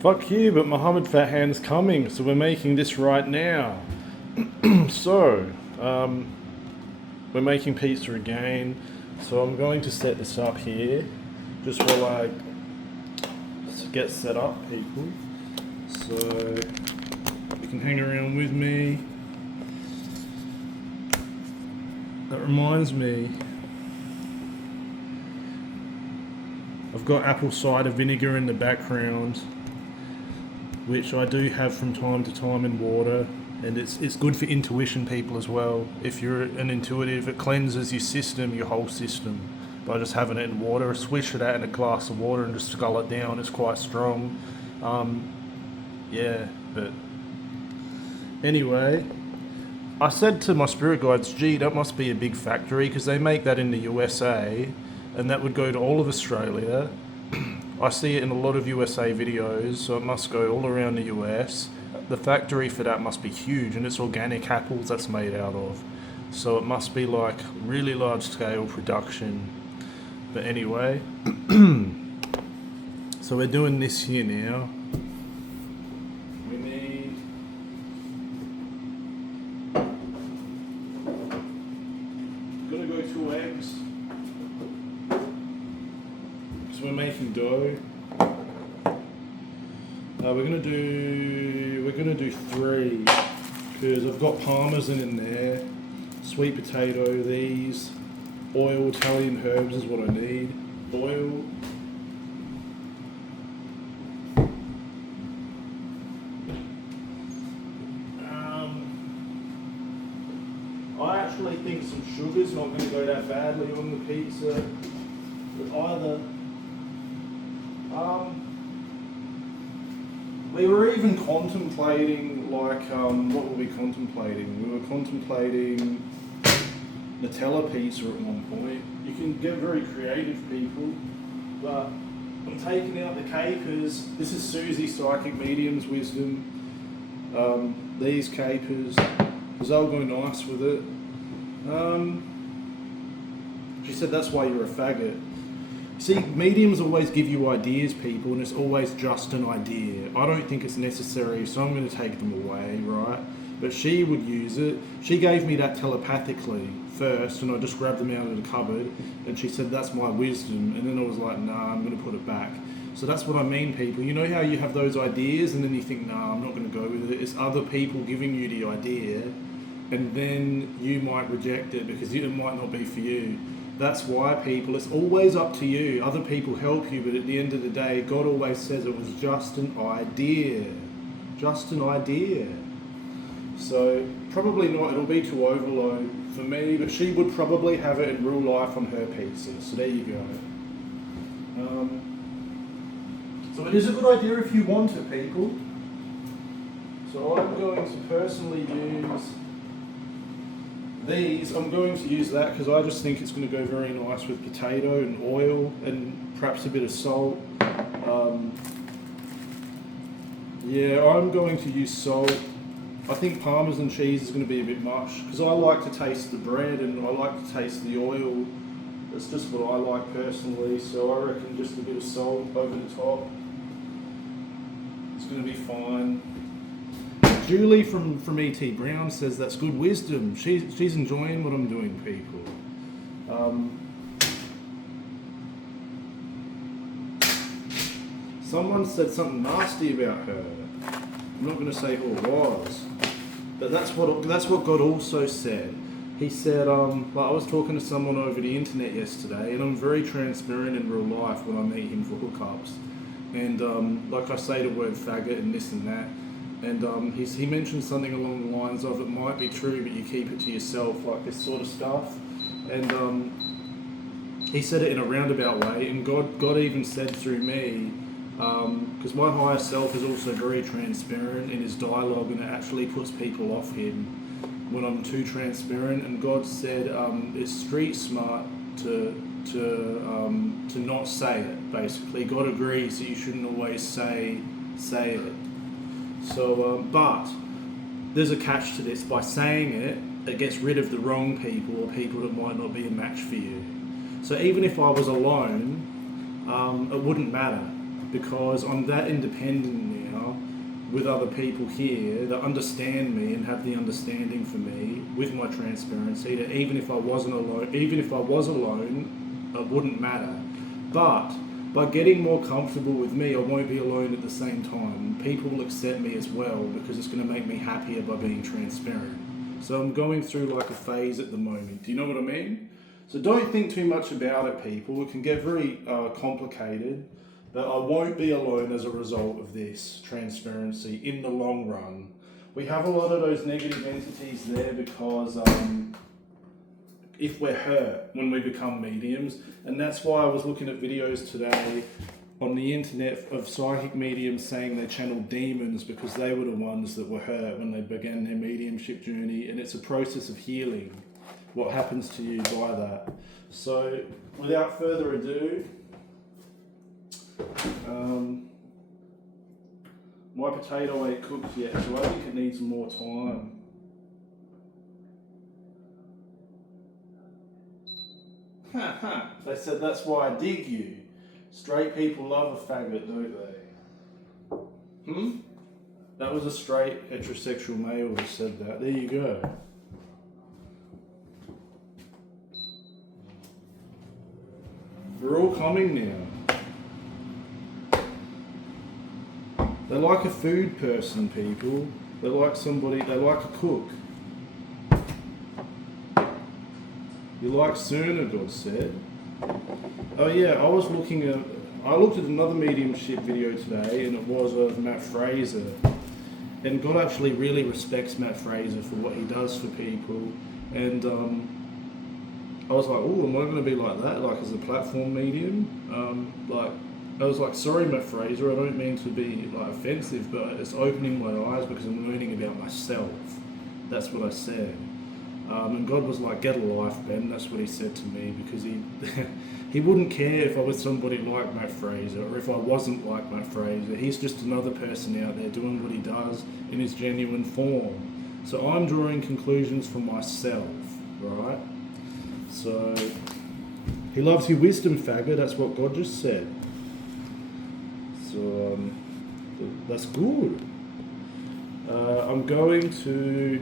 Fuck you, but Mohammed Fahan's coming, so we're making this right now. So, we're making pizza again. So I'm going to set this up here, just while I get set up, people. So you can hang around with me. That reminds me, I've got apple cider vinegar in the background, which I do have from time to time in water, and it's good for intuition people as well. If you're an intuitive, it cleanses your system, your whole system, by just having it in water. Swish it out in a glass of water and just scull it down. It's quite strong. Yeah, but anyway, I said to my spirit guides, gee, that must be a big factory, because they make that in the USA, and that would go to all of Australia. I see it in a lot of USA videos, so it must go all around the US. The factory for that must be huge, and it's organic apples that's made out of. So it must be like really large scale production. But anyway, so we're doing this here now. We need gonna go 2 eggs. So we're making dough. We're gonna do 3, because I've got parmesan in there, sweet potato, these, oil, Italian herbs is what I need. Oil. I actually think some sugar's not going to go that badly on the pizza, but either. We were even contemplating, like, what were we contemplating? We were contemplating Nutella pizza at one point. You can get very creative, people, but I'm taking out the capers. This is Susie Psychic Medium's wisdom. These capers, because they'll go nice with it. She said that's why you're a faggot. See, mediums always give you ideas, people, and it's always just an idea. I don't think it's necessary, so I'm going to take them away, right? But she would use it. She gave me that telepathically first, and I just grabbed them out of the cupboard, and she said, that's my wisdom. And then I was like, nah, I'm going to put it back. So that's what I mean, people. You know how you have those ideas, and then you think, nah, I'm not going to go with it. It's other people giving you the idea, and then you might reject it because it might not be for you. That's why, people, it's always up to you. Other people help you, but at the end of the day, God always says it was just an idea. Just an idea. So, probably not, it'll be too overload for me, but she would probably have it in real life on her pizza. So there you go. So it is a good idea if you want it, people. So I'm going to personally use these. I'm going to use that because I just think it's going to go very nice with potato and oil and perhaps a bit of salt. Yeah, I'm going to use salt. I think Parmesan cheese is going to be a bit much because I like to taste the bread and I like to taste the oil. That's just what I like personally, so I reckon just a bit of salt over the top. It's going to be fine. Julie from E.T. Brown says that's good wisdom. She's enjoying what I'm doing, people. Someone said something nasty about her. I'm not going to say who it was, but that's what God also said. He said, like I was talking to someone over the internet yesterday, and I'm very transparent in real life when I meet him for hookups, and like I say the word faggot and this and that. And he mentioned something along the lines of, it might be true, but you keep it to yourself, like this sort of stuff. And he said it in a roundabout way, and God even said through me, because my higher self is also very transparent in his dialogue, and it actually puts people off him when I'm too transparent. And God said it's street smart to not say it. Basically, God agrees that you shouldn't always say it. So, but there's a catch to this. By saying it, it gets rid of the wrong people or people that might not be a match for you. So even if I was alone, it wouldn't matter. because I'm that independent now with other people here that understand me and have the understanding for me with my transparency, that even if I was alone, it wouldn't matter. But by getting more comfortable with me, I won't be alone at the same time. People will accept me as well because it's going to make me happier by being transparent. So I'm going through like a phase at the moment. Do you know what I mean? So don't think too much about it, people. It can get very complicated, but I won't be alone as a result of this transparency in the long run. We have a lot of those negative entities there because if we're hurt when we become mediums, and that's why I was looking at videos today on the internet of psychic mediums saying they channeled demons because they were the ones that were hurt when they began their mediumship journey, and it's a process of healing what happens to you by that. So without further ado, my potato ain't cooked yet, so I think it needs more time. They said that's why I dig you. Straight people love a faggot, don't they? That was a straight heterosexual male who said that. There you go. They're all coming now. They're like a food person, people. They're like somebody, they like a cook. You like sooner, God said. Oh yeah, I looked at another mediumship video today, and it was of Matt Fraser. And God actually really respects Matt Fraser for what he does for people. And I was like, oh, am I going to be like that, like as a platform medium? I was like, sorry, Matt Fraser, I don't mean to be like offensive, but it's opening my eyes because I'm learning about myself. That's what I said. And God was like, get a life, Ben. That's what he said to me, because he he wouldn't care if I was somebody like Matt Fraser or if I wasn't like Matt Fraser. He's just another person out there doing what he does in his genuine form. So I'm drawing conclusions for myself, right? So he loves your wisdom, faggot. That's what God just said. So that's good. I'm going to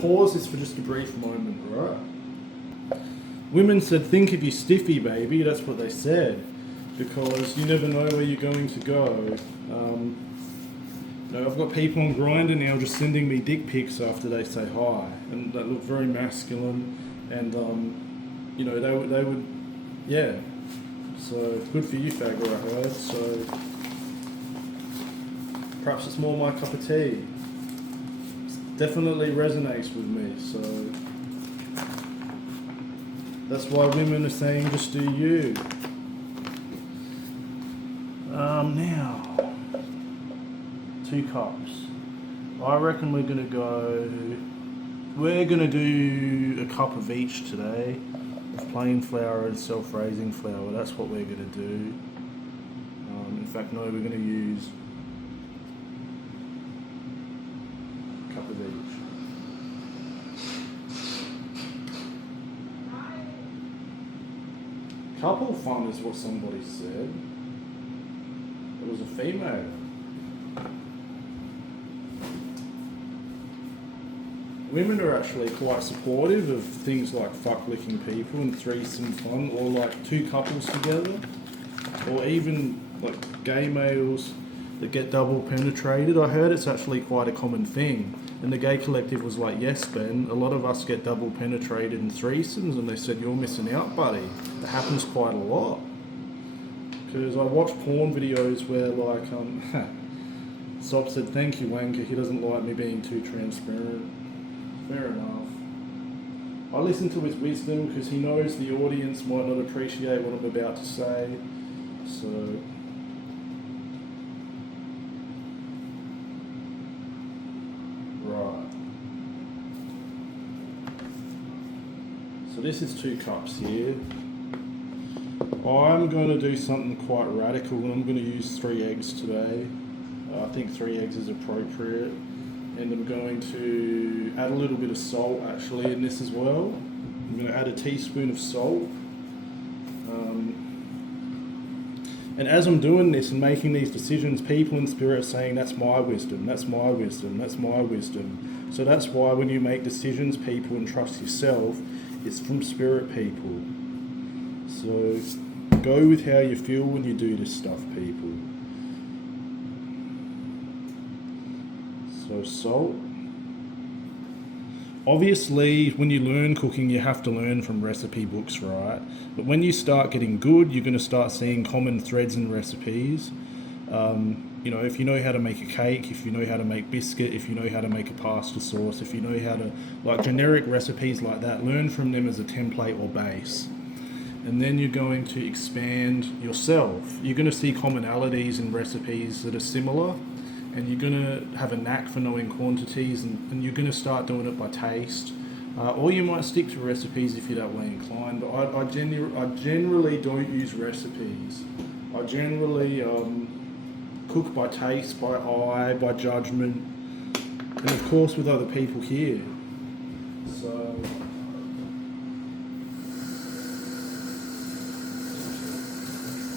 pause this for just a brief moment, right? Women said, think of your stiffy, baby. That's what they said. Because you never know where you're going to go. I've got people on Grindr now just sending me dick pics after they say hi. And they look very masculine. And, they would, yeah. So, good for you, faggot, I heard. So, perhaps it's more my cup of tea. Definitely resonates with me, so that's why women are saying just do you. Now, 2 cups. I reckon we're gonna do a cup of each today, of plain flour and self-raising flour. That's what we're gonna do. In fact, no, we're gonna use cup of each. Couple fun is what somebody said. It was a female. Women are actually quite supportive of things like fuck licking people and threesome fun, or like 2 couples together, or even like gay males that get double penetrated. I heard it's actually quite a common thing. And the gay collective was like, yes, Ben, a lot of us get double penetrated in threesomes, and they said, you're missing out, buddy. It happens quite a lot. Because I watch porn videos where like, Sop said, thank you, wanker, he doesn't like me being too transparent. Fair enough. I listen to his wisdom because he knows the audience might not appreciate what I'm about to say. So... So this is 2 cups here. I'm going to do something quite radical, and I'm going to use 3 eggs today. I think 3 eggs is appropriate. And I'm going to add a little bit of salt actually in this as well. I'm going to add a teaspoon of salt. And as I'm doing this and making these decisions, people in spirit are saying, that's my wisdom, that's my wisdom, that's my wisdom. So that's why when you make decisions, people, and trust yourself, it's from spirit, people. So go with how you feel when you do this stuff, people. So salt. Obviously, when you learn cooking, you have to learn from recipe books, right? But when you start getting good, you're going to start seeing common threads in recipes. If you know how to make a cake, if you know how to make biscuit, if you know how to make a pasta sauce, if you know how to, like generic recipes like that, learn from them as a template or base. And then you're going to expand yourself. You're going to see commonalities in recipes that are similar, and you're going to have a knack for knowing quantities, and you're going to start doing it by taste. Or you might stick to recipes if you're that way inclined, but I generally don't use recipes. I generally cook by taste, by eye, by judgment, and of course with other people here. So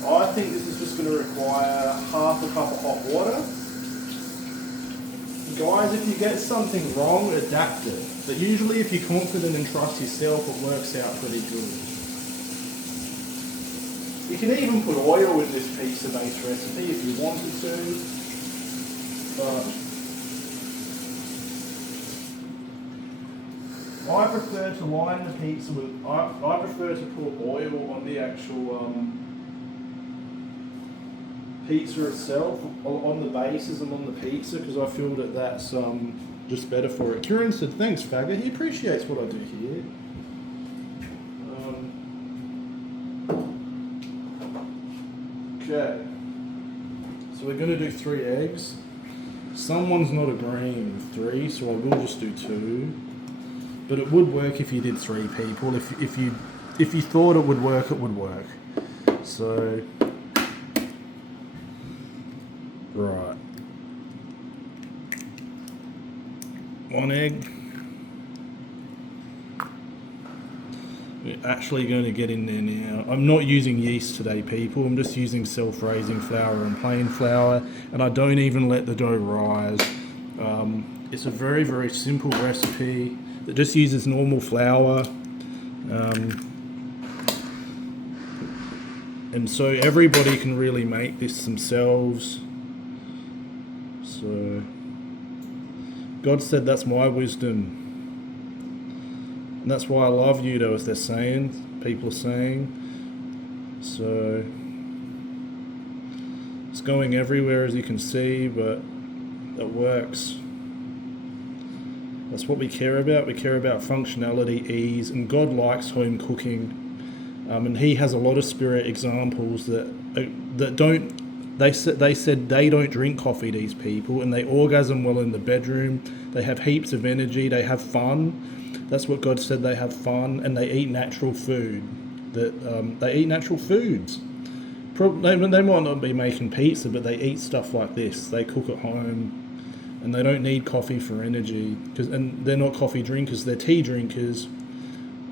I think this is just going to require half a cup of hot water. Guys, if you get something wrong, adapt it. But usually if you're confident and trust yourself, it works out pretty good. You can even put oil in this pizza-based recipe if you wanted to. But I prefer to line the pizza with... I prefer to put oil on the actual... pizza itself, on the bases and on the pizza, because I feel that that's just better for it. Kieran said, thanks, faggot. He appreciates what I do here. Okay. So we're going to do 3 eggs. Someone's not agreeing with 3, so I will just do 2. But it would work if you did 3 people. If you thought it would work, it would work. So... Right. 1 egg. We're actually going to get in there now. I'm not using yeast today, people. I'm just using self-raising flour and plain flour, and I don't even let the dough rise. It's a very, very simple recipe that just uses normal flour. And so everybody can really make this themselves. So, God said that's my wisdom. And that's why I love you, though, as they're saying, people are saying. So, it's going everywhere, as you can see, but it works. That's what we care about. We care about functionality, ease, and God likes home cooking. And He has a lot of spirit examples that don't... They said they don't drink coffee, these people, and they orgasm well in the bedroom. They have heaps of energy. They have fun. That's what God said. They have fun, and they eat natural food. They eat natural foods. They might not be making pizza, but they eat stuff like this. They cook at home, and they don't need coffee for energy. And they're not coffee drinkers. They're tea drinkers.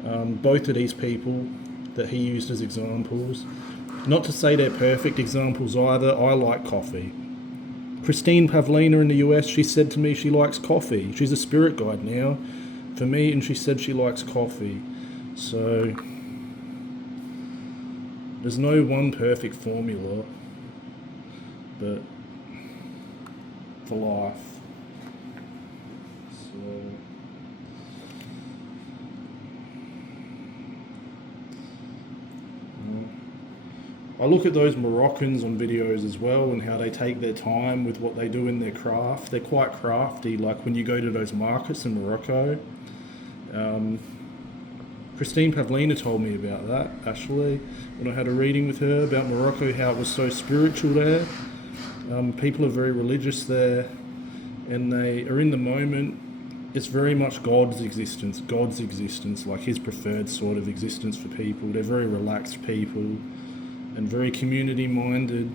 Both of these people that He used as examples. Not to say they're perfect examples either. I like coffee. Christine Pavlina in the US, she said to me she likes coffee. She's a spirit guide now for me, and she said she likes coffee. So there's no one perfect formula, but for life. So I look at those Moroccans on videos as well, and how they take their time with what they do in their craft. They're quite crafty, like when you go to those markets in Morocco. Christine Pavlina told me about that, actually, when I had a reading with her about Morocco, how it was so spiritual there. People are very religious there, and they are in the moment. It's very much God's existence, like His preferred sort of existence for people. They're very relaxed people, and very community-minded.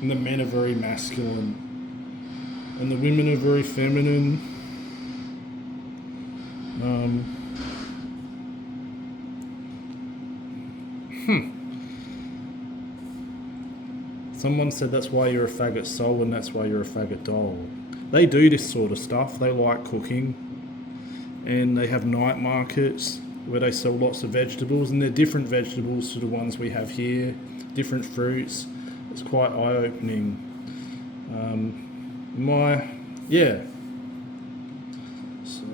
And the men are very masculine. And the women are very feminine. Someone said that's why you're a faggot soul and that's why you're a faggot doll. They do this sort of stuff. They like cooking. And they have night markets where they sell lots of vegetables. And they're different vegetables to the ones we have here. Different fruits. It's quite eye-opening. Yeah. So...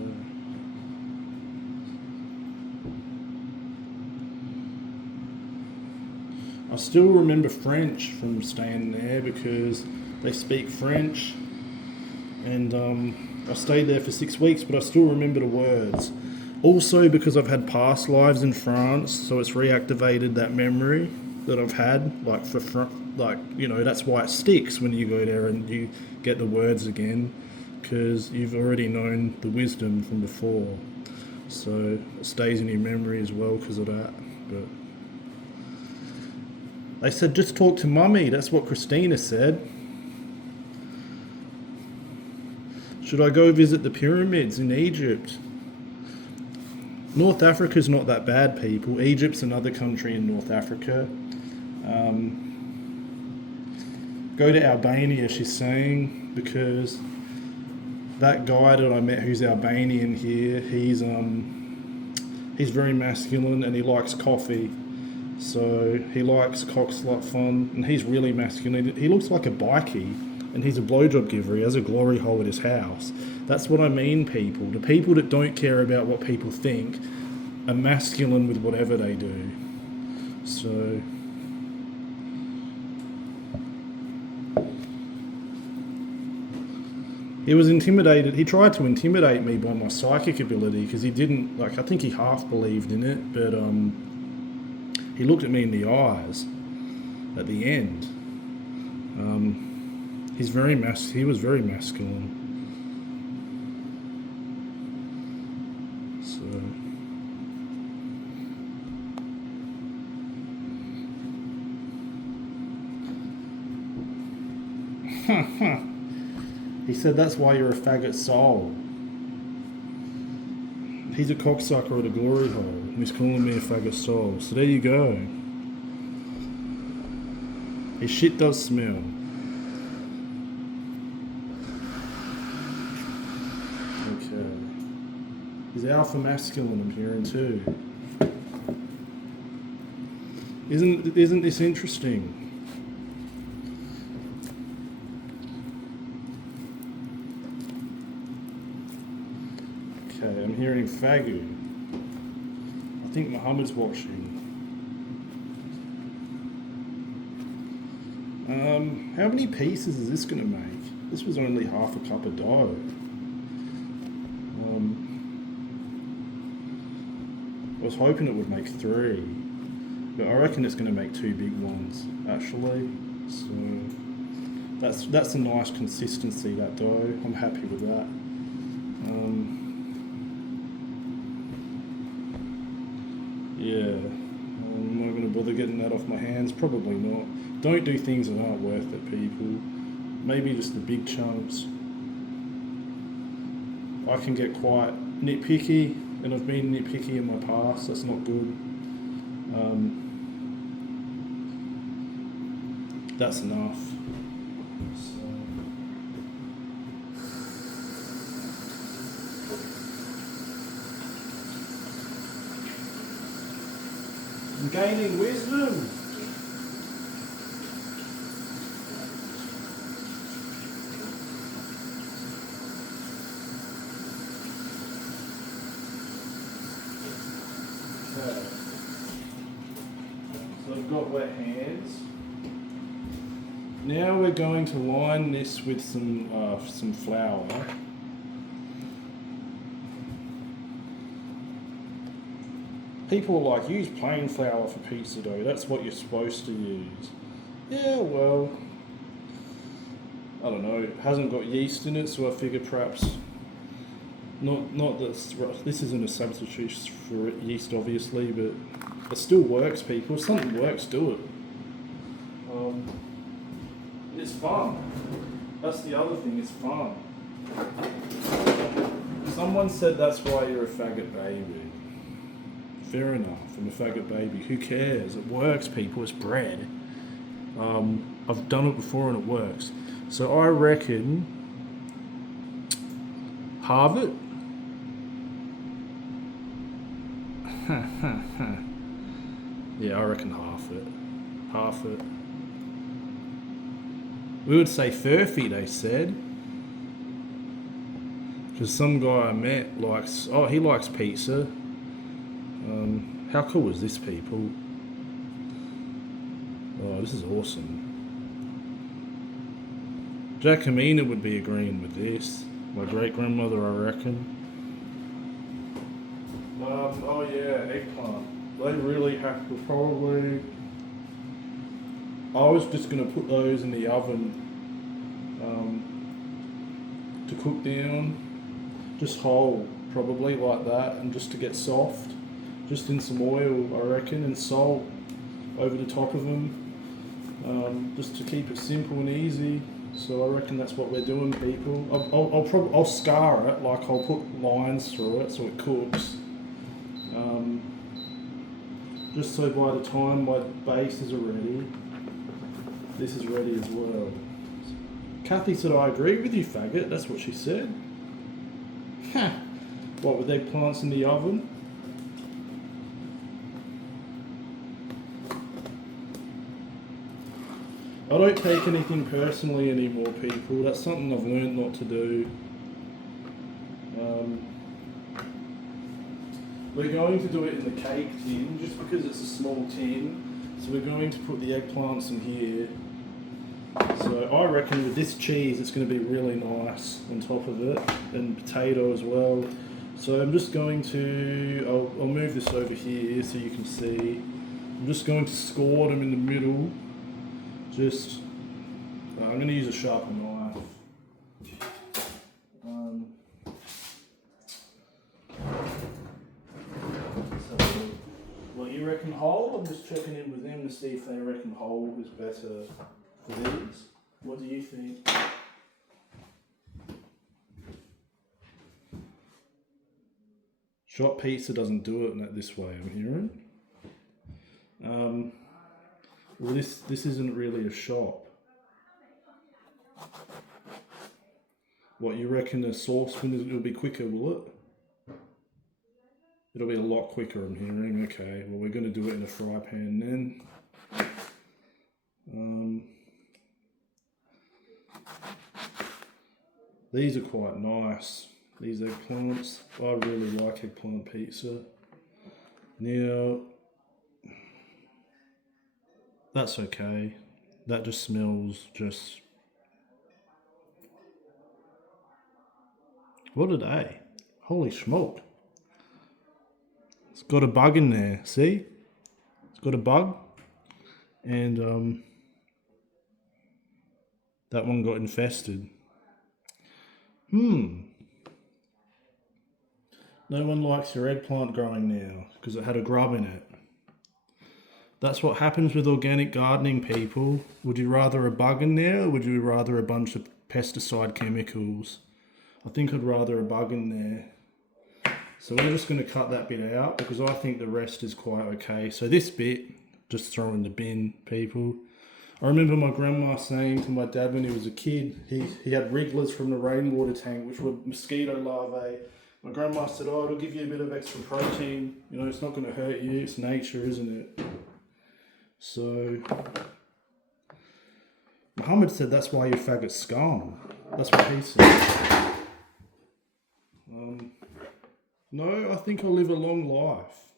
I still remember French from staying there because they speak French, and I stayed there for 6 weeks, but I still remember the words. Also because I've had past lives in France, so it's reactivated that memory that I've had, that's why it sticks when you go there and you get the words again, because you've already known the wisdom from before, so it stays in your memory as well because of that. But they said, just talk to mummy. That's what Christina said. Should I go visit the pyramids in Egypt? North Africa's not that bad, people. Egypt's another country in North Africa. Go to Albania, she's saying, because that guy that I met who's Albanian here, he's very masculine and he likes coffee. So he likes cock slut fun, and he's really masculine. He looks like a bikie, and he's a blowjob giver. He has a glory hole at his house. That's what I mean, people. The people that don't care about what people think are masculine with whatever they do. So... he was intimidated. He tried to intimidate me by my psychic ability because he didn't, I think he half believed in it, but he looked at me in the eyes at the end. He was very masculine. So... he said that's why you're a faggot soul. He's a cocksucker at a glory hole. And he's calling me a faggot soul. So there you go. His shit does smell. Okay. He's alpha masculine, I'm hearing too. Isn't this interesting? Okay, I'm hearing Fagu. I think Muhammad's watching. How many pieces is this going to make? This was only half a cup of dough. I was hoping it would make 3, but I reckon it's going to make 2 big ones, actually. So that's a nice consistency, that dough. I'm happy with that. Yeah, am I going to bother getting that off my hands? Probably not. Don't do things that aren't worth it, people. Maybe just the big chunks. I can get quite nitpicky, and I've been nitpicky in my past. That's not good. That's enough. I'm gaining wisdom. Okay. So I've got wet hands. Now we're going to line this with some flour. People are like, use plain flour for pizza dough. That's what you're supposed to use. Yeah, well, I don't know. It hasn't got yeast in it, so I figure perhaps not that this isn't a substitute for yeast, obviously, but it still works, people. If something works, do it. It's fun. That's the other thing. It's fun. Someone said that's why you're a faggot baby. Fair enough, I'm a faggot baby. Who cares? It works, people. It's bread. I've done it before and it works. So I reckon halve it. Yeah, I reckon half it. Half it. We would say Furphy, they said. Because some guy I met likes, he likes pizza. How cool is this, people? Oh, this is awesome. Jacomina would be agreeing with this. My great-grandmother, I reckon. Oh yeah, eggplant. They really have to probably... I was just going to put those in the oven to cook down. Just whole, probably like that, and just to get soft. Just in some oil, I reckon, and salt over the top of them. Just to keep it simple and easy. So I reckon that's what we're doing, people. I'll scar it, like I'll put lines through it so it cooks. Just so by the time my base is ready, this is ready as well. Kathy said, I agree with you, faggot. That's what she said. What, with eggplants in the oven? I don't take anything personally anymore, people. That's something I've learned not to do. We're going to do it in the cake tin, just because it's a small tin. So we're going to put the eggplants in here. So I reckon with this cheese, it's going to be really nice on top of it, and potato as well. So I'm just going to, I'll move this over here so you can see. I'm just going to score them in the middle. Just, I'm going to use a sharper knife. What you reckon whole? I'm just checking in with them to see if they reckon whole is better for these. What do you think? Shot pizza doesn't do it this way, I'm hearing. Well, this isn't really a shop. What, you reckon the saucepan it'll be quicker, will it? It'll be a lot quicker, I'm hearing. Okay, well, we're going to do it in a fry pan then. These are quite nice, these eggplants. I really like eggplant pizza. Now, that's okay. That just smells just... What are they? Holy smoke. It's got a bug in there, see? It's got a bug. And that one got infested. No one likes your eggplant growing now because it had a grub in it. That's what happens with organic gardening, people. Would you rather a bug in there, or would you rather a bunch of pesticide chemicals? I think I'd rather a bug in there. So we're just going to cut that bit out because I think the rest is quite okay. So this bit, just throw in the bin, people. I remember my grandma saying to my dad when he was a kid, he had wrigglers from the rainwater tank, which were mosquito larvae. My grandma said, oh, it'll give you a bit of extra protein. You know, it's not going to hurt you. It's nature, isn't it? So, Muhammad said that's why you faggot scum. That's what he said. No, I think I'll live a long life.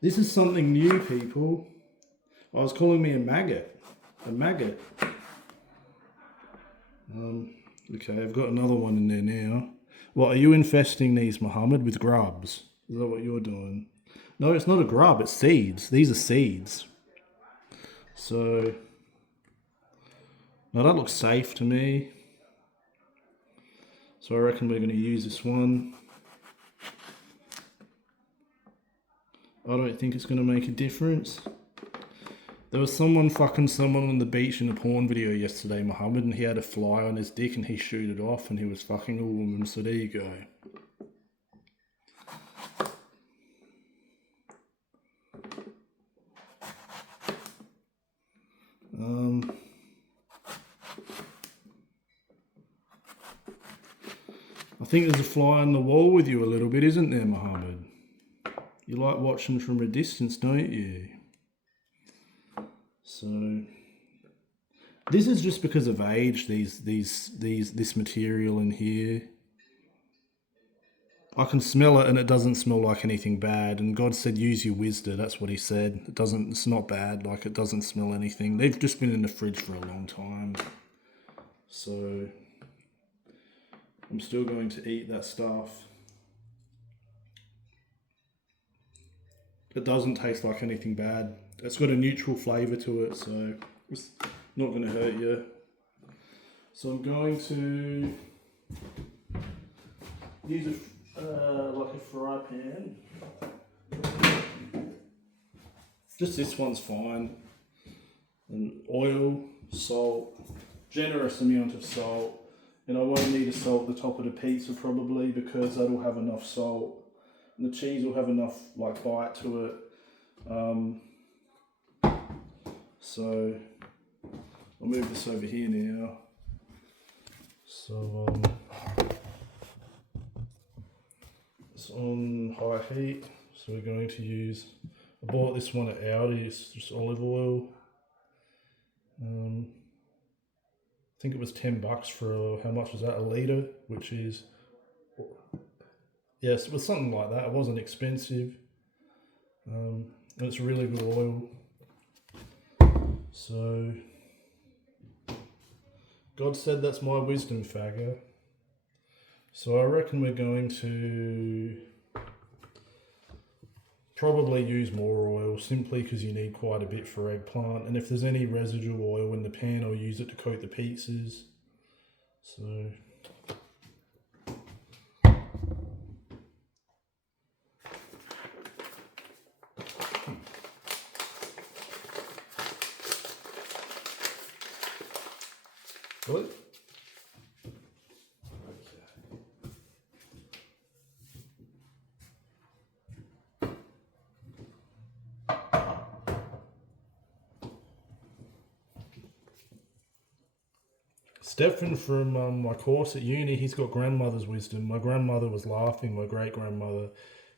This is something new, people. I was calling me a maggot. A maggot. Okay, I've got another one in there now. What, are you infesting these, Muhammad, with grubs? Is that what you're doing? No, it's not a grub, it's seeds. These are seeds. So, now that looks safe to me. So I reckon we're going to use this one. I don't think it's going to make a difference. There was someone fucking someone on the beach in a porn video yesterday, Muhammad, and he had a fly on his dick and he shooed it off and he was fucking a woman, so there you go. think there's a fly on the wall with you a little bit, isn't there, Mohammed? You like watching from a distance, don't you? So this is just because of age. This material in here. I can smell it, and it doesn't smell like anything bad. And God said, use your wisdom. That's what He said. It doesn't. It's not bad. Like, it doesn't smell anything. They've just been in the fridge for a long time. So I'm still going to eat that stuff. It doesn't taste like anything bad. It's got a neutral flavour to it, so it's not going to hurt you. So I'm going to use like a fry pan. Just this one's fine. And oil, salt, generous amount of salt. And I won't need to salt the top of the pizza probably, because that'll have enough salt. And the cheese will have enough like bite to it. So I'll move this over here now. So it's on high heat. So we're going to use, I bought this one at Aldi, it's just olive oil. I think it was $10 for, how much was that, a litre, which is, yes, it was something like that. It wasn't expensive. And it's really good oil. So God said that's my wisdom, fagger. So I reckon we're going to probably use more oil, simply because you need quite a bit for eggplant. And if there's any residual oil in the pan, I'll use it to coat the pizzas. So what? Stefan from my course at uni, he's got grandmother's wisdom. My grandmother was laughing, my great-grandmother,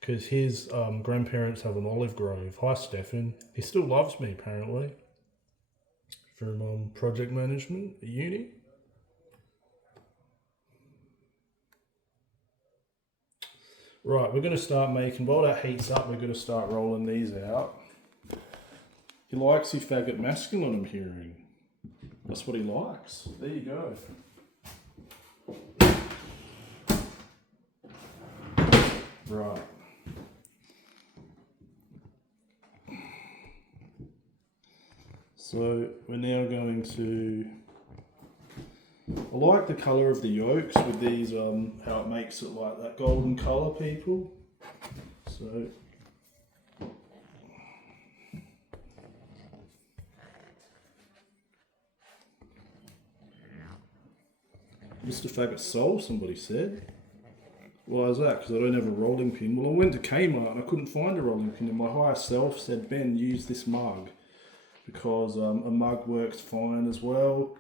because his grandparents have an olive grove. Hi, Stefan. He still loves me, apparently, from project management at uni. Right, we're going to start making, while that heats up, we're going to start rolling these out. He likes you faggot masculine, I'm hearing. That's what he likes. There you go. Right. So we're now going to, I like the colour of the yolks with these, how it makes it like that golden colour, people. So Mr. Faggot Soul, somebody said. Why is that? Because I don't have a rolling pin. Well, I went to Kmart and I couldn't find a rolling pin, and my higher self said, Ben, use this mug, because a mug works fine as well.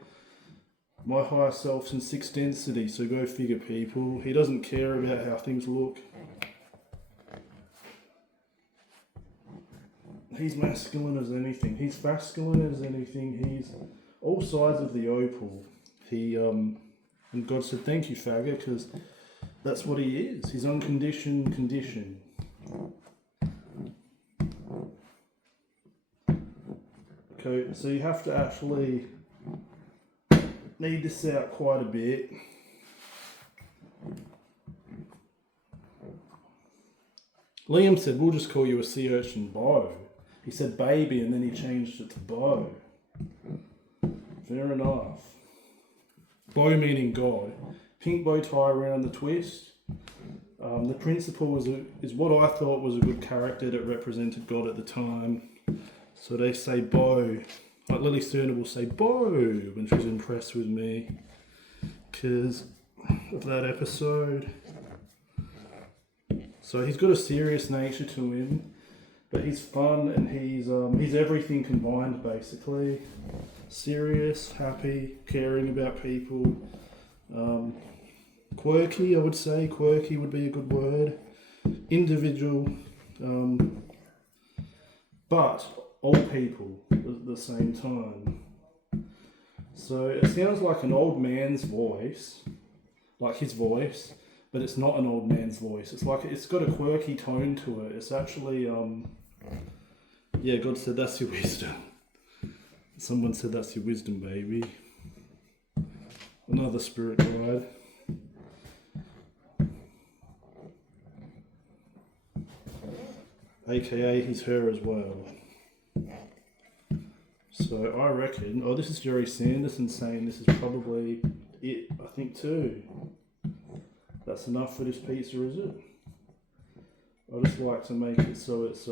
My higher self's in 6th density, so go figure, people. He doesn't care about how things look. He's masculine as anything. He's masculine as anything. He's all sides of the opal. He, and God said, thank you, faggot, because that's what he is. He's unconditioned condition. Okay, so you have to actually knead this out quite a bit. Liam said, we'll just call you a sea urchin, Bo. He said baby, and then he changed it to Bo. Fair enough. Bo meaning God. Pink bow tie around the twist. The principal is what I thought was a good character that represented God at the time. So they say Bo. Like Lily Cerner will say Bo when she's impressed with me, because of that episode. So he's got a serious nature to him, but he's fun, and he's everything combined, basically. Serious, happy, caring about people. quirky, I would say. Quirky would be a good word. Individual, but old people at the same time. So it sounds like an old man's voice, like his voice, but it's not an old man's voice. It's like it's got a quirky tone to it. It's actually, yeah, God said that's your wisdom. Someone said that's your wisdom, baby. Another spirit guide. AKA he's her as well. So I reckon, oh, this is Jerry Sanderson saying this is probably it, I think too. That's enough for this pizza, is it? I just like to make it so it's,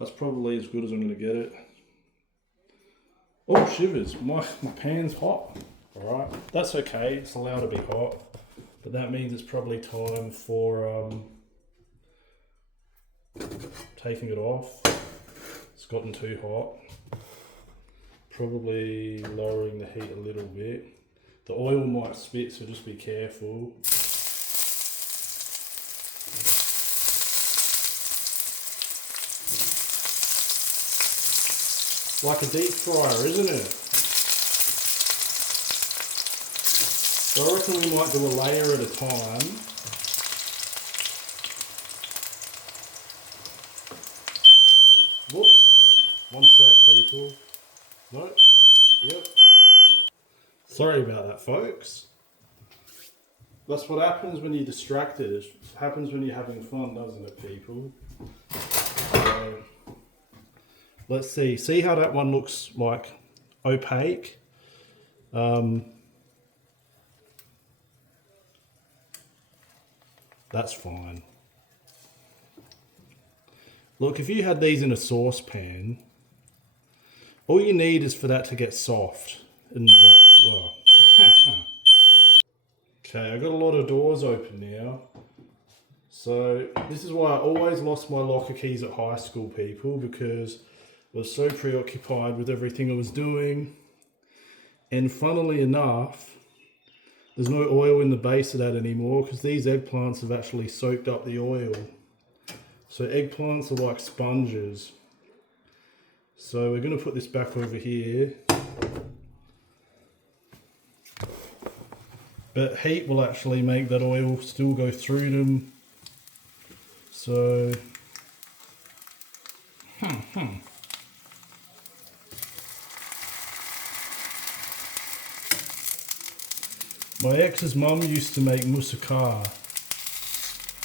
that's probably as good as I'm going to get it. Oh, shivers, my pan's hot. Alright, that's okay, it's allowed to be hot. But that means it's probably time for taking it off. It's gotten too hot. Probably lowering the heat a little bit. The oil might spit, so just be careful. Like a deep fryer, isn't it? So I reckon we might do a layer at a time. Whoops. One sec, people. No. Yep. Sorry about that, folks. That's what happens when you're distracted. It happens when you're having fun, doesn't it, people? So, let's see. See how that one looks like opaque? That's fine. Look, if you had these in a saucepan, all you need is for that to get soft. And like, well. Okay, I got a lot of doors open now. So this is why I always lost my locker keys at high school, people, because I was so preoccupied with everything I was doing. And funnily enough, there's no oil in the base of that anymore because these eggplants have actually soaked up the oil. So eggplants are like sponges. So we're going to put this back over here. But heat will actually make that oil still go through them. So, My ex's mum used to make moussaka.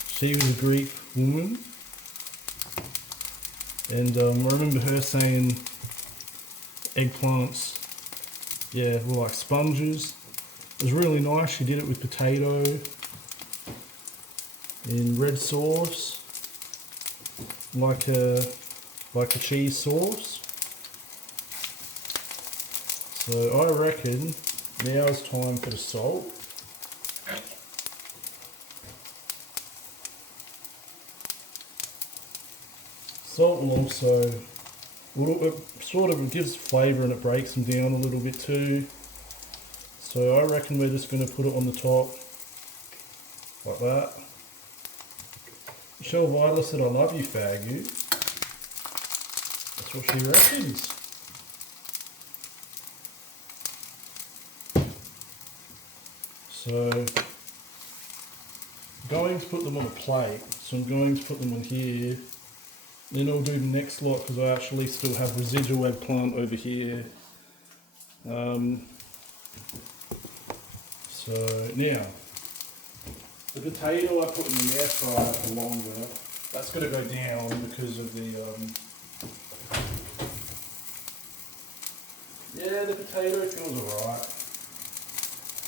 She was a Greek woman. And I remember her saying eggplants, yeah, were like sponges. It was really nice. She did it with potato in red sauce, like a cheese sauce. So I reckon now's time for the salt. Salt will also, it sort of gives flavour and it breaks them down a little bit too. So I reckon we're just going to put it on the top, like that. Michelle Vidler said, "I love you, fag you." That's what she reckons. So, I'm going to put them on a plate. So I'm going to put them on here. Then I'll do the next lot because I actually still have residual eggplant over here. So now, the potato I put in the air fryer for longer. That's got to go down because of the, yeah, the potato feels alright.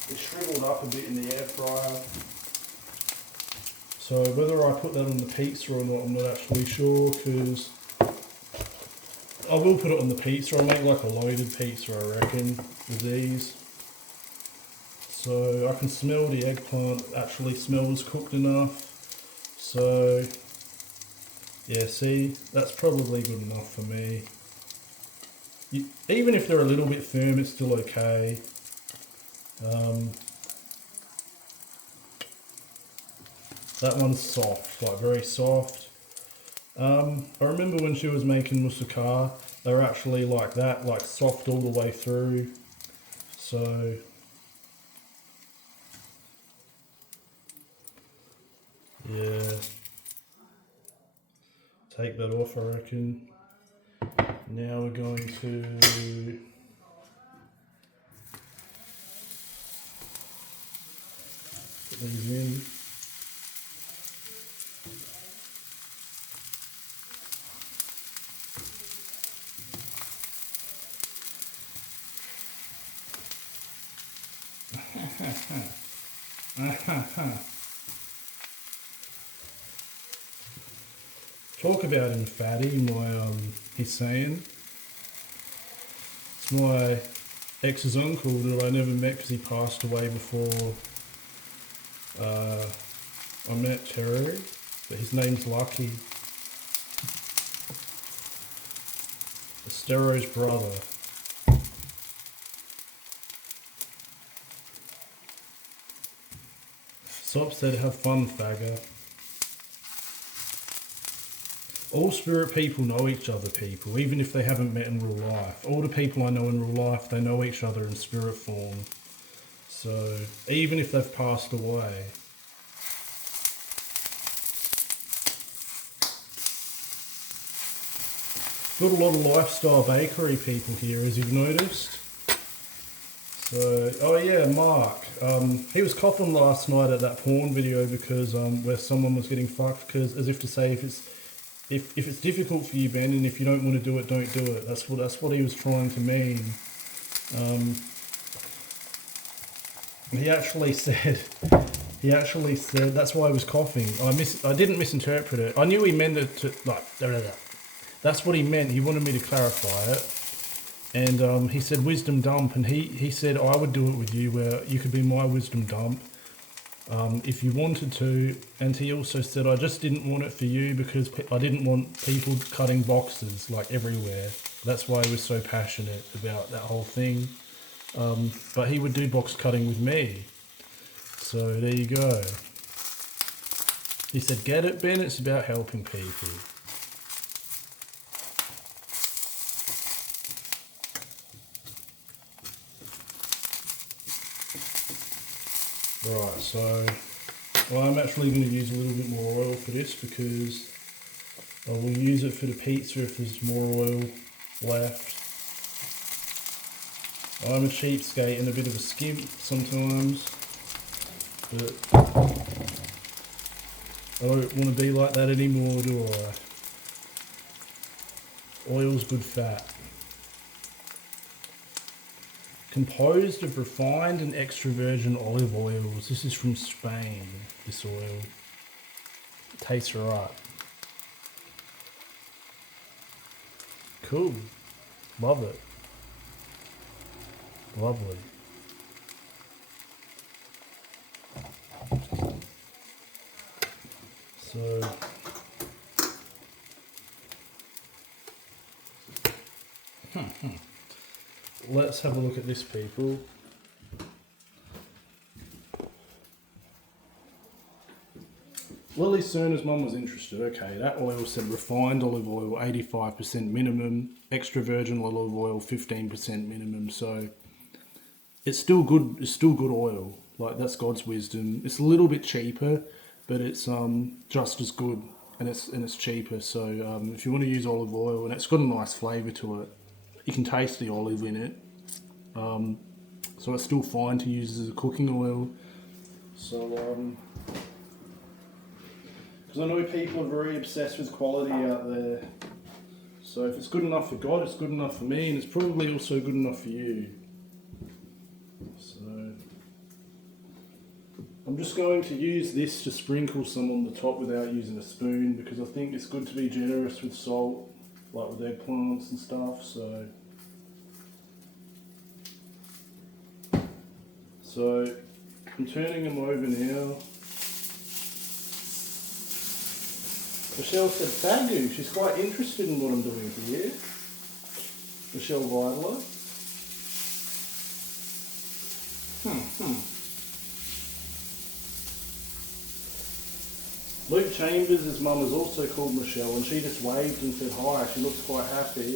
It's shriveled up a bit in the air fryer. So whether I put that on the pizza or not, I'm not actually sure, because I will put it on the pizza. I'll make like a loaded pizza, I reckon, with these. So I can smell the eggplant actually smells cooked enough. So yeah, see, that's probably good enough for me. even if they're a little bit firm, it's still okay. That one's soft, like very soft. I remember when she was making moussaka, they were actually like that, like soft all the way through. So yeah, take that off, I reckon. Now we're going to put these in. Talk about him fatty, he's saying. It's my ex's uncle that I never met because he passed away before I met Terry, but his name's Lucky. Estero's brother. Sop said, have fun, fagger. All spirit people know each other, people, even if they haven't met in real life. All the people I know in real life, they know each other in spirit form. So, even if they've passed away. Got a lot of lifestyle bakery people here, as you've noticed. So, oh yeah, Mark. He was coughing last night at that porn video because where someone was getting fucked, because as if to say, if it's difficult for you, Ben, and if you don't want to do it, don't do it. That's what he was trying to mean. He actually said that's why I was coughing. I didn't misinterpret it. I knew he meant it to like. That's what he meant. He wanted me to clarify it. And he said wisdom dump, and he said I would do it with you, where you could be my wisdom dump if you wanted to. And he also said I just didn't want it for you because I didn't want people cutting boxes like everywhere. That's why he was so passionate about that whole thing. But he would do box cutting with me. So there you go. He said, get it, Ben? It's about helping people. Right, so I'm actually going to use a little bit more oil for this because I will use it for the pizza if there's more oil left. I'm a cheapskate and a bit of a skimp sometimes, but I don't want to be like that anymore, do I? Oil's good fat. Composed of refined and extra virgin olive oils. This is from Spain, this oil. It tastes right. Cool. Love it. Lovely. So let's have a look at this, people. Lily Cerna's mum was interested. Okay, that oil said refined olive oil, 85% minimum, extra virgin olive oil, 15% minimum. So it's still good. It's still good oil. Like, that's God's wisdom. It's a little bit cheaper, but it's just as good, and it's cheaper. So if you want to use olive oil, and it's got a nice flavour to it, you can taste the olive in it. So it's still fine to use as a cooking oil. So because I know people are very obsessed with quality out there. So if it's good enough for God, it's good enough for me, and it's probably also good enough for you. So I'm just going to use this to sprinkle some on the top without using a spoon, because I think it's good to be generous with salt, like with eggplants and stuff. So I'm turning them over now. Michelle said, Fagu, she's quite interested in what I'm doing here. Michelle Vidler. Luke Chambers' his mum is also called Michelle, and she just waved and said hi. She looks quite happy.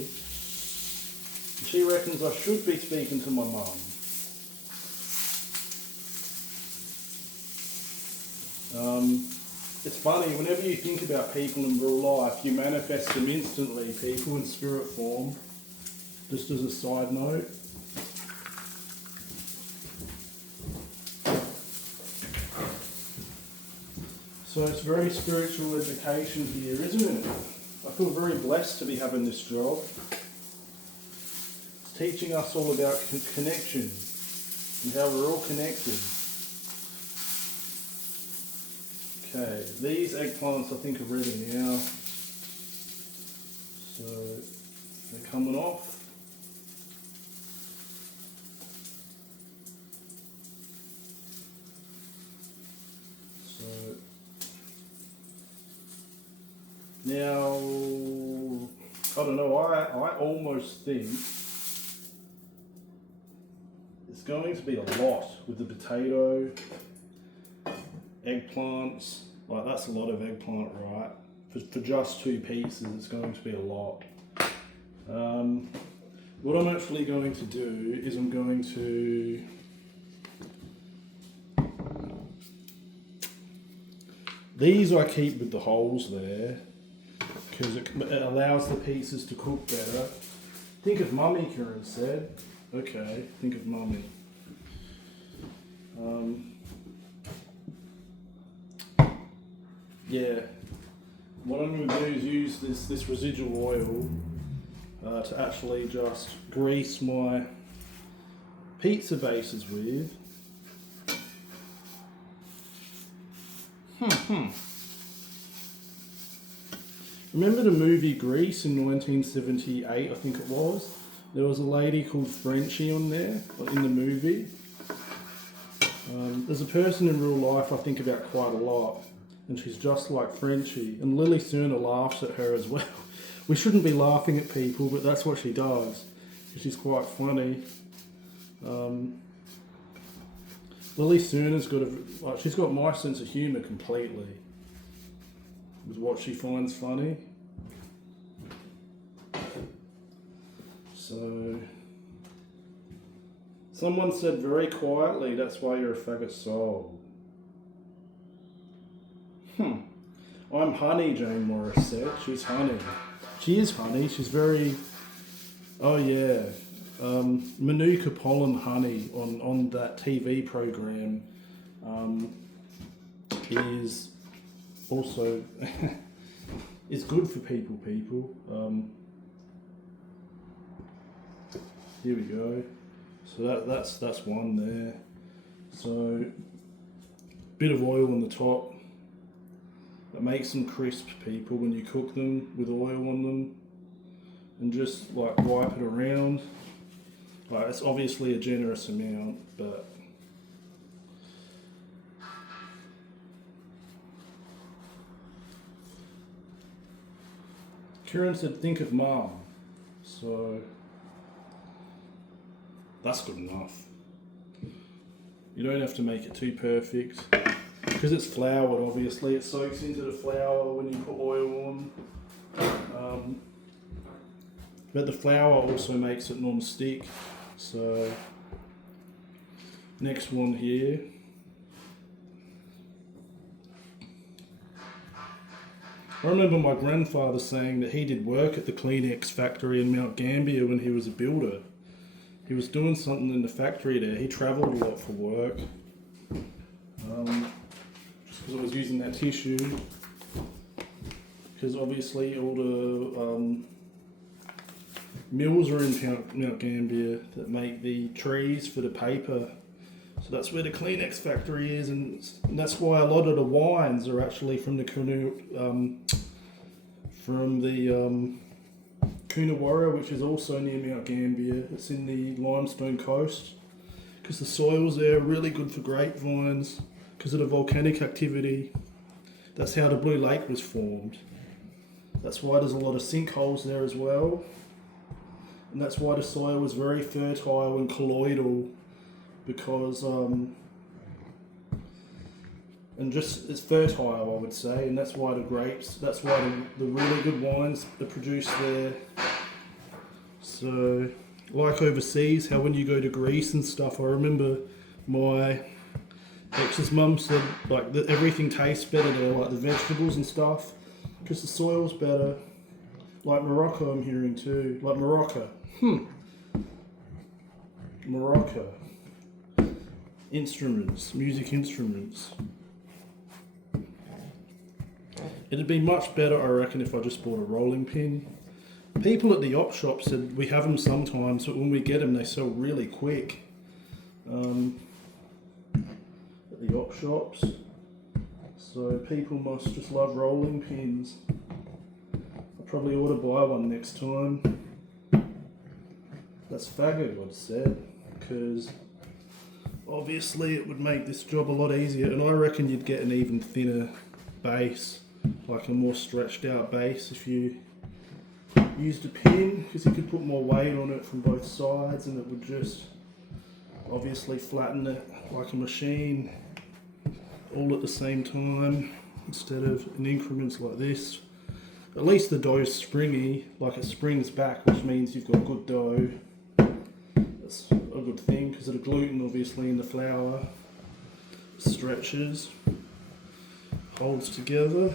And she reckons I should be speaking to my mum. It's funny, whenever you think about people in real life, you manifest them instantly, people in spirit form. Just as a side note. So it's very spiritual education here, isn't it? I feel very blessed to be having this job. It's teaching us all about connection and how we're all connected. Okay, these eggplants I think are ready now. So they're coming off. So now, I don't know, I almost think it's going to be a lot with the potato, eggplants. Like, that's a lot of eggplant, right? For just 2 pieces, it's going to be a lot. What I'm actually going to do is I'm going to these I keep with the holes there because it allows the pieces to cook better. Think of mummy, Kieran said. Okay, think of mummy. Yeah, what I'm going to do is use this residual oil to actually just grease my pizza bases with. Remember the movie Grease in 1978, I think it was? There was a lady called Frenchie on there, in the movie. There's a person in real life I think about quite a lot, and she's just like Frenchie. And Lily Sooner laughs at her as well. We shouldn't be laughing at people, but that's what she does. She's quite funny. Lily Sooner's got she's got my sense of humour completely. With what she finds funny. So, someone said very quietly, that's why you're a faggot soul. I'm honey, Jane Morris said. She's honey. She is honey. She's very, oh yeah. Manuka Pollen honey on that TV program is also is good for people. Here we go. So that's one there. So bit of oil on the top. That makes them crisp, people, when you cook them with oil on them, and just like wipe it around. Like, it's obviously a generous amount, but Kieran said think of mum, so that's good enough. You don't have to make it too perfect. Because it's floured, obviously, it soaks into the flour when you put oil on. But the flour also makes it non-stick. So, next one here. I remember my grandfather saying that he did work at the Kleenex factory in Mount Gambier when he was a builder. He was doing something in the factory there. He travelled a lot for work. Because I was using that tissue, because obviously all the mills are in Mount Gambier that make the trees for the paper, so that's where the Kleenex factory is, and that's why a lot of the wines are actually from the Coonawarra, which is also near Mount Gambier. It's in the limestone coast, because the soils there are really good for grapevines. Because of the volcanic activity. That's how the Blue Lake was formed. That's why there's a lot of sinkholes there as well. And that's why the soil was very fertile and colloidal, because and just it's fertile, I would say, and that's why the grapes, that's why the really good wines are produced there. So, like overseas, how when you go to Greece and stuff, I remember my ex's mum said like that everything tastes better there, like the vegetables and stuff, because the soil's better. Like Morocco, I'm hearing too. Like Morocco. Morocco. Instruments, music instruments. It'd be much better, I reckon, if I just bought a rolling pin. People at the op shop said we have them sometimes, but when we get them, they sell really quick. At the op shops. So people must just love rolling pins. I probably ought to buy one next time. That's faggot, I'd said, because obviously it would make this job a lot easier, and I reckon you'd get an even thinner base, like a more stretched out base if you used a pin, because you could put more weight on it from both sides and it would just obviously flatten it like a machine all at the same time instead of in increments like this. At least the dough's springy, like it springs back, which means you've got good dough. That's a good thing because of the gluten obviously in the flour. Stretches, holds together.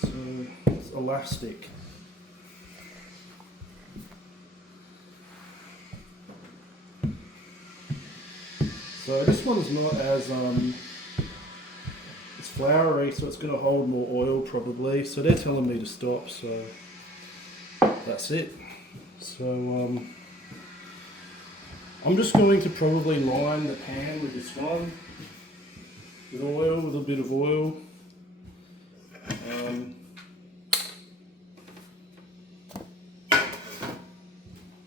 So it's elastic. So this one's not as it's floury, so it's going to hold more oil probably. So they're telling me to stop, so that's it. So I'm just going to probably line the pan with this one with oil, with a bit of oil.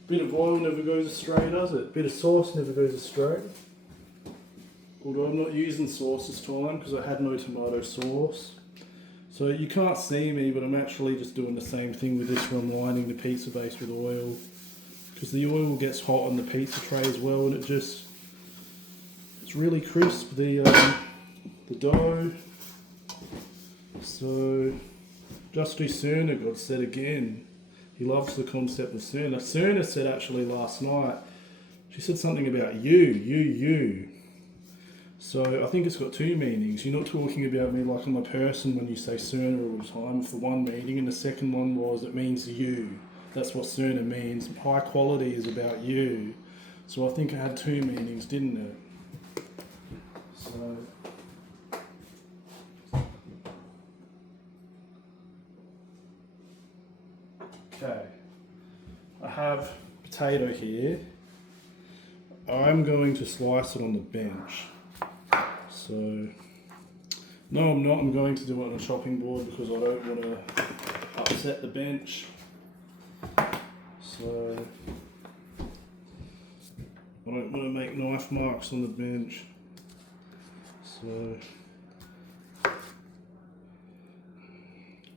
Bit of oil never goes astray, does it? Bit of sauce never goes astray. Although I'm not using sauce this time because I had no tomato sauce. So you can't see me, but I'm actually just doing the same thing with this one, lining the pizza base with oil. Because the oil gets hot on the pizza tray as well, and it's really crisp, the dough. So, Justy Cerner got said again. He loves the concept of Cerner. Cerner said actually last night, she said something about you. So I think it's got two meanings. You're not talking about me like I'm a person when you say Cerner all the time for one meaning, and the second one was it means you. That's what Cerner means. High quality is about you. So I think it had two meanings, didn't it? So okay. I have potato here. I'm going to slice it on the bench. So, no I'm not, I'm going to do it on a chopping board because I don't want to upset the bench. So, I don't want to make knife marks on the bench. So,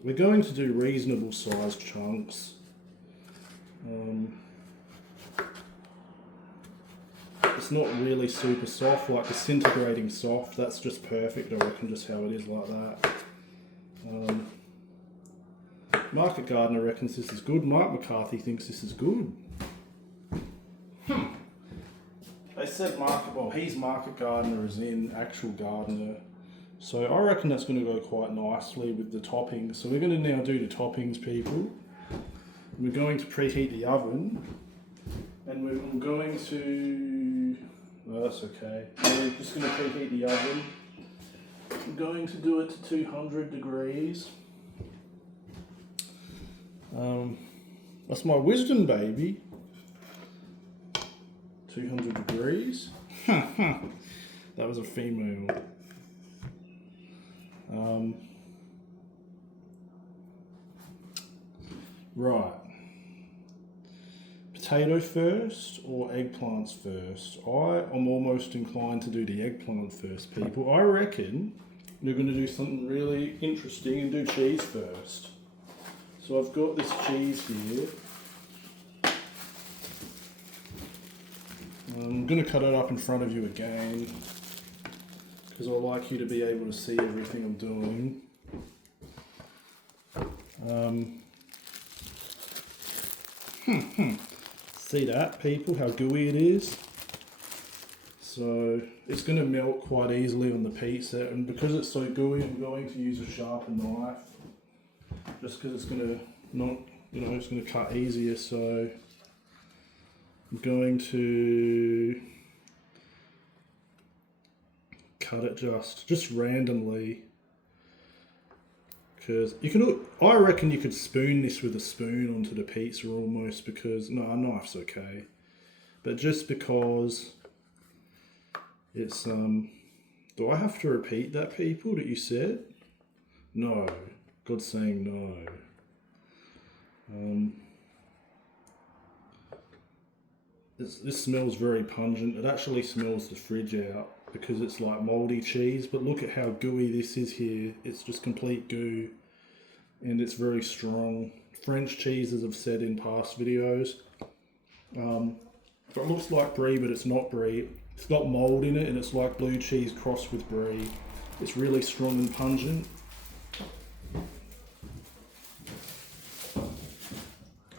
we're going to do reasonable sized chunks. It's not really super soft, like disintegrating soft. That's just perfect, I reckon, just how it is like that. Market Gardener reckons this is good. Mike McCarthy thinks this is good. They said he's Market Gardener as in actual gardener. So I reckon that's going to go quite nicely with the toppings. So we're going to now do the toppings, people. We're going to preheat the oven. And we're going to... Oh, that's okay. We're just going to preheat the oven. I'm going to do it to 200 degrees. That's my wisdom, baby. 200 degrees. That was a female. Right. Potato first or eggplants first? I am almost inclined to do the eggplant first, people. I reckon We're going to do something really interesting and do cheese first. So I've got this cheese here. I'm going to cut it up in front of you again because I like you to be able to see everything I'm doing. See that, people, how gooey it is? So it's going to melt quite easily on the pizza, and because it's so gooey, I'm going to use a sharpened knife just because it's going to not, it's going to cut easier. So I'm going to cut it just randomly, because you can. I reckon you could spoon this with a spoon onto the pizza almost, because no, a knife's okay, but just because it's Do I have to repeat that, people, that you said? No. God's saying no. This smells very pungent. It actually smells the fridge out because it's like mouldy cheese, but look at how gooey this is here. It's just complete goo, and it's very strong. French cheese, as I've said in past videos. It looks like brie, but it's not brie. It's got mould in it, and it's like blue cheese crossed with brie. It's really strong and pungent.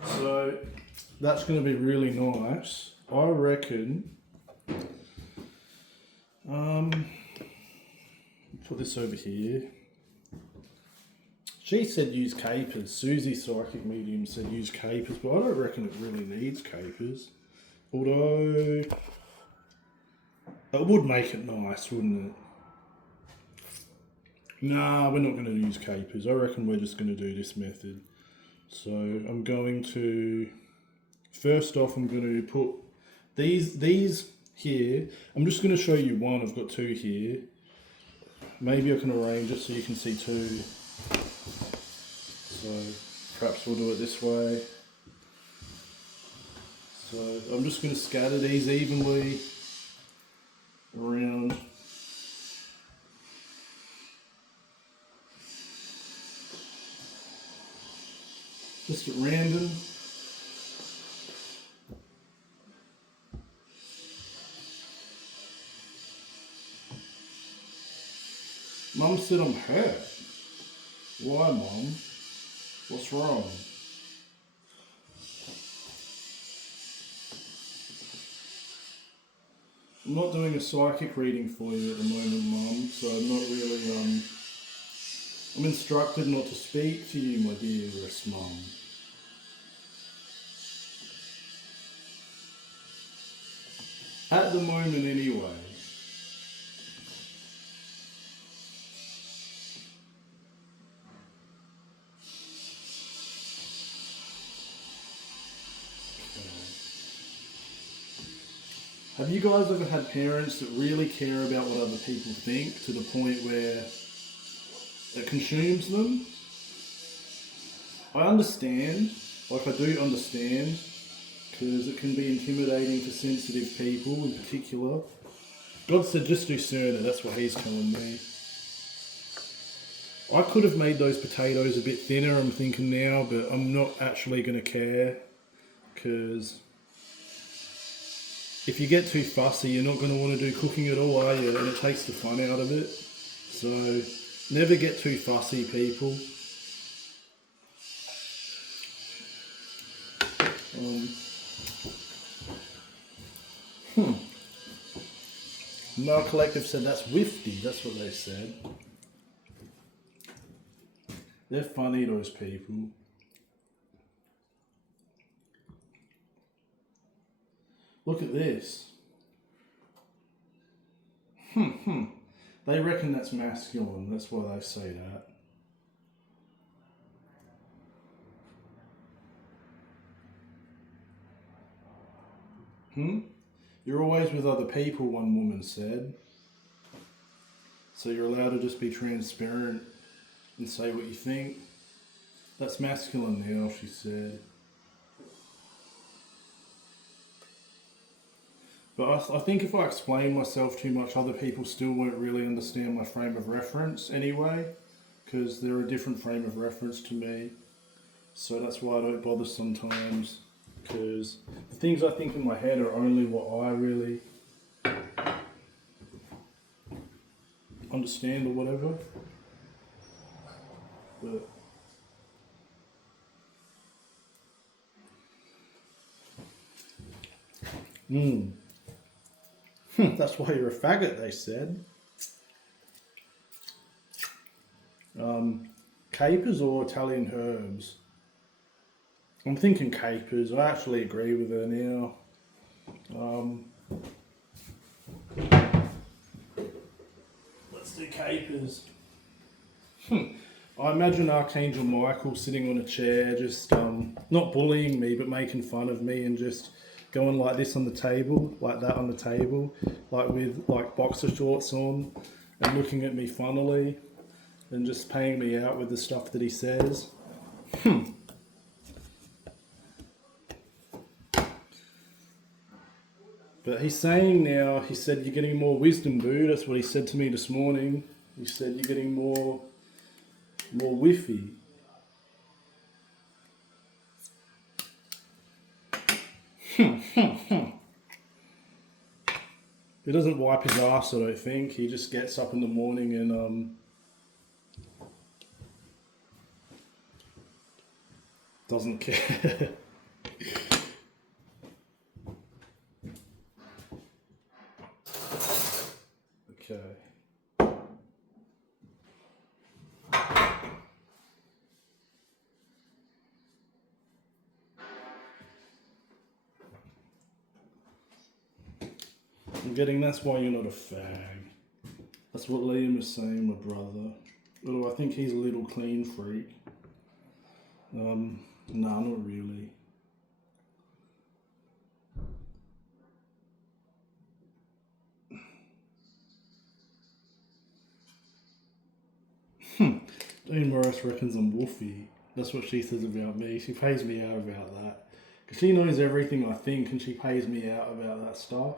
So that's going to be really nice. I reckon. Put this over here. She said use capers. Susie, Psychic Medium, said use capers, but I don't reckon it really needs capers. Although it would make it nice, wouldn't it? Nah, we're not going to use capers. I reckon we're just going to do this method. So I'm going to, first off, I'm going to put these here. I'm just going to show you one. I've got two here. Maybe I can arrange it so you can see two. So perhaps we'll do it this way. So I'm just going to scatter these evenly around. Just at random. Mum said I'm hurt. Why, Mum? What's wrong? I'm not doing a psychic reading for you at the moment, Mum, so I'm not really, I'm instructed not to speak to you, my dearest Mum. At the moment, anyway. Have you guys ever had parents that really care about what other people think to the point where it consumes them? I understand, I do understand, because it can be intimidating for sensitive people in particular. God said just do Cerner, that's what he's telling me. I could have made those potatoes a bit thinner, I'm thinking now, but I'm not actually going to care, because if you get too fussy, you're not going to want to do cooking at all, are you? And it takes the fun out of it. So never get too fussy, people. Mel Collective said that's wifty. That's what they said. They're funny, those people. Look at this. They reckon that's masculine. That's why they say that. You're always with other people, one woman said. So you're allowed to just be transparent and say what you think. That's masculine now, she said. But I think if I explain myself too much, other people still won't really understand my frame of reference anyway, because they're a different frame of reference to me. So that's why I don't bother sometimes, because the things I think in my head are only what I really understand or whatever. But that's why you're a faggot, they said. Capers or Italian herbs? I'm thinking capers. I actually agree with her now. Let's do capers. I imagine Archangel Michael sitting on a chair, just not bullying me, but making fun of me, and just going like this on the table, like that on the table, like with like boxer shorts on, and looking at me funnily, and just paying me out with the stuff that he says. But he's saying now, he said, you're getting more wisdom, boo. That's what he said to me this morning. He said, you're getting more whiffy. He doesn't wipe his ass, I don't think. He just gets up in the morning and doesn't care. Okay. I'm getting that's why you're not a fag. That's what Liam is saying, my brother. Although I think he's a little clean freak. Nah, not really. Jane Morris reckons I'm woofy. That's what she says about me. She pays me out about that. Because she knows everything I think and she pays me out about that stuff.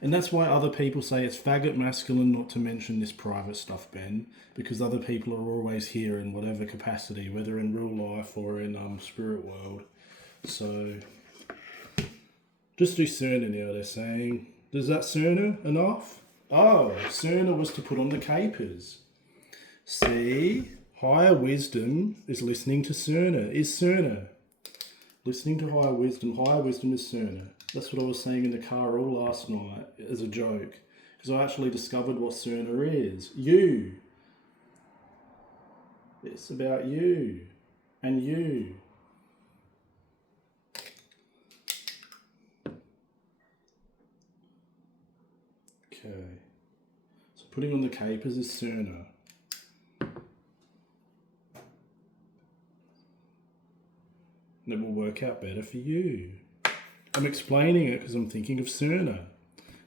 And that's why other people say it's faggot masculine not to mention this private stuff, Ben. Because other people are always here in whatever capacity, whether in real life or in spirit world. So, just do Cerner now, they're saying. Does that Cerner enough? Oh, Cerner was to put on the capers. See? Higher wisdom is listening to Cerner. Is Cerner. Listening to higher wisdom. Higher wisdom is Cerner. That's what I was saying in the car all last night as a joke. Because I actually discovered what Cerner is. You. It's about you. And you. Okay. So putting on the capers is Cerner. And it will work out better for you. I'm explaining it because I'm thinking of Cerner.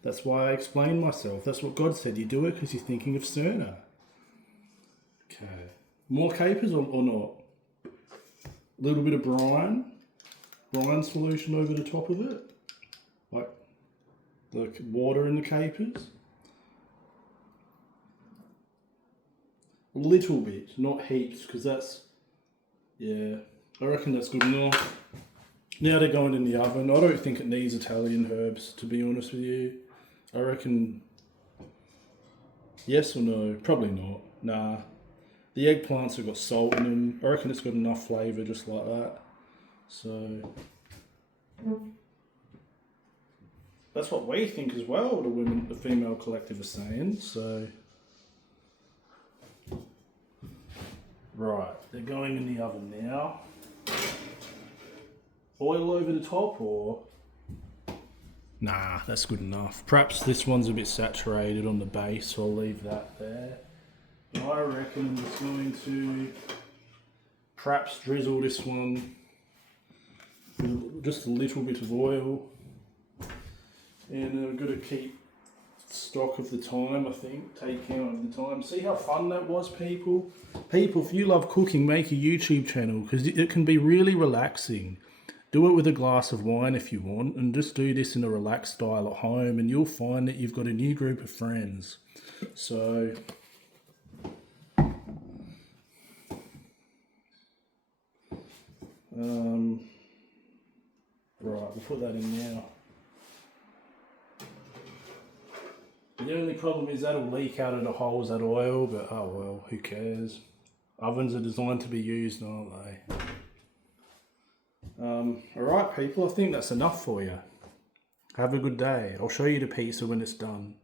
That's why I explain myself. That's what God said. You do it because you're thinking of Cerner. Okay. More capers or not? A little bit of brine. Brine solution over the top of it. Like the water in the capers. A little bit, not heaps, because that's, yeah, I reckon that's good enough. Now they're going in the oven. I don't think it needs Italian herbs, to be honest with you. I reckon, yes or no? Probably not. Nah. The eggplants have got salt in them. I reckon it's got enough flavour just like that. So, that's what we think as well, the female collective is saying, so. Right, they're going in the oven now. Oil over the top or? Nah, that's good enough. Perhaps this one's a bit saturated on the base, so I'll leave that there. I reckon I'm just going to perhaps drizzle this one with just a little bit of oil. And I've got to keep stock of the time, I think. Take count of the time. See how fun that was, people? People, if you love cooking, make a YouTube channel because it can be really relaxing. Do it with a glass of wine if you want, and just do this in a relaxed style at home, and you'll find that you've got a new group of friends. So, right, we'll put that in now. The only problem is that'll leak out of the holes, that oil, but oh well, who cares? Ovens are designed to be used, aren't they? Alright people, I think that's enough for you. Have a good day. I'll show you the pizza when it's done.